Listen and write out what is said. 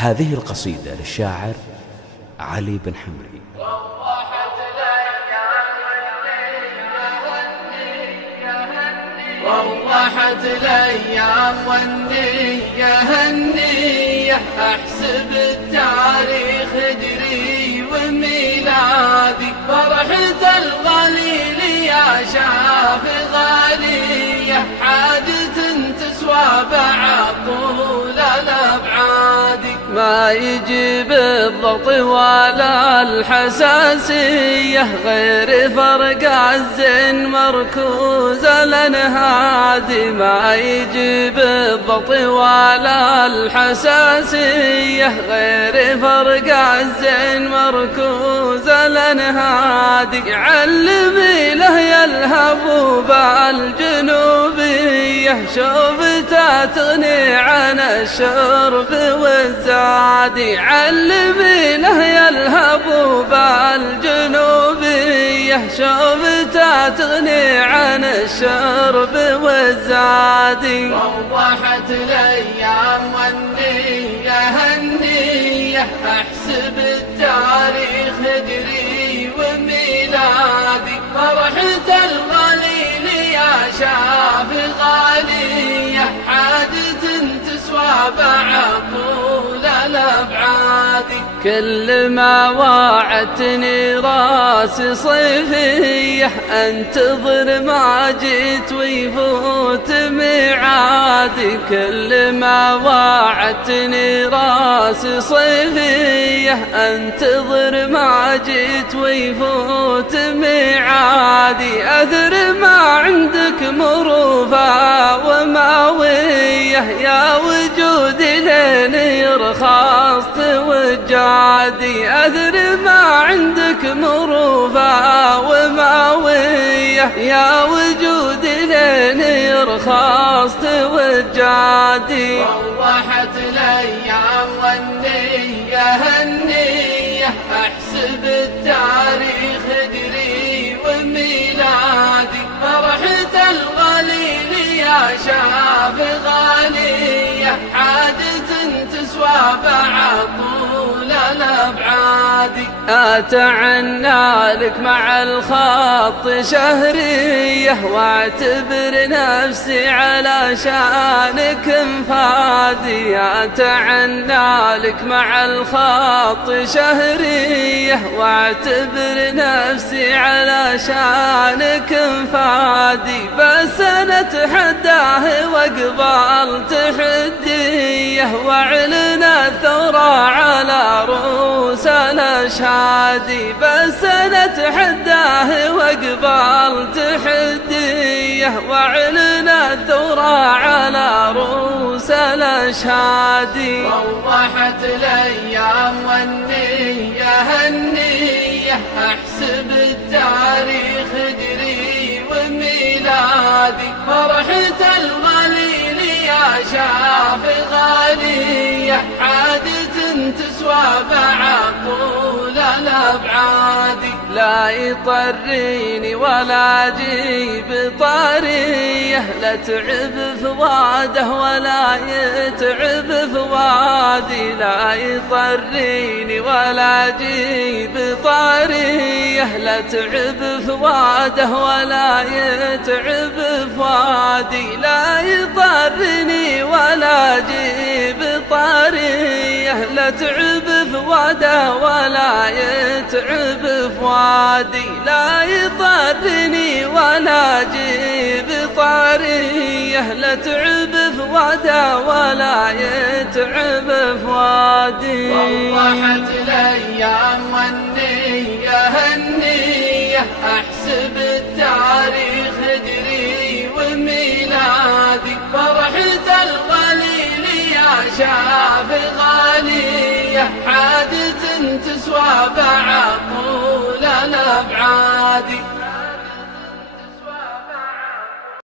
هذه القصيدة للشاعر علي بن حمري. روحت الأيام والنية هنية، أحسب التاريخ هجري وميلادي، فرحة الغليل يا شاف غالية، حاجة تسوى بعد طول الأبعاد، ما يجي بالضغط ولا الحساسية، غير فرق الزين مركوز الانهادي، ما يجي بالضغط ولا الحساسية، غير فرق الزين مركوز الانهادي، علمي له يلهب بالجنوبية، شوفته تغني عن الشرب والزادي، علمي له يلهب بالجنوبية، شوفته تغني عن الشرب والزادي. روحت الأيام والنية هنية، أحسب التاريخ هجري وميلادي، فرحة الغليل يا شاف غالية، حاجة تسوى بعد طول الأبعاد، كل ما واعدتني راسي صيفية، انتظر ما جيت ويفوت ميعادي، كل ما واعدتني راسي صيفية، انتظر ما جيت ويفوت ميعادي، اثر ما عندك مروفة وماوية، يا وجودي لين يرخص توجادي، اثر ما عندك مروفة وماوية، يا وجودي لين يرخص توجادي. روحت الأيام والنية هنية، أحسب التاريخ هجري وميلادي، فرحة الغليل يا شاف غالية، حاجة تسوى بعد طول الأبعاد، أتعنى لك مع الخط شهرية، واعتبر نفسي على شانك مفادي، أتعنى لك مع الخط شهرية، واعتبر نفسي على شانك مفادي، بس أنا أتحداه واقبل تحديه، واعلن الثورة على رؤوس الأشهاد، بس أنا أتحداه واقبل تحديه، واعلن الثورة على رؤوس الأشهاد. روحت الأيام والنية هنية، أحسب التاريخ هجري وميلادي، فرحة الغليل يا شاف غالية، حاجة تسوى بعد طول الأبعاد، لا يطريني ولا أجيب طاريه، لا تعب فواده ولا يتعب فوادي، لا يطريني ولا أجيب طاريه، لا تعب فواده ولا يتعب فوادي، لا يطرني ولا أجيب طاريه، لا تعب فواده ولا يتعب فوادي، لا يطرني ولا أجيب طاريه، لا تعب فواده ولا يتعب فوادي. روحت الأيام والنية هنية، أحسب التاريخ هجري وميلادي، فرحة الغليل يا شاف غالية، حاجة تسوى بعد طول الأبعاد.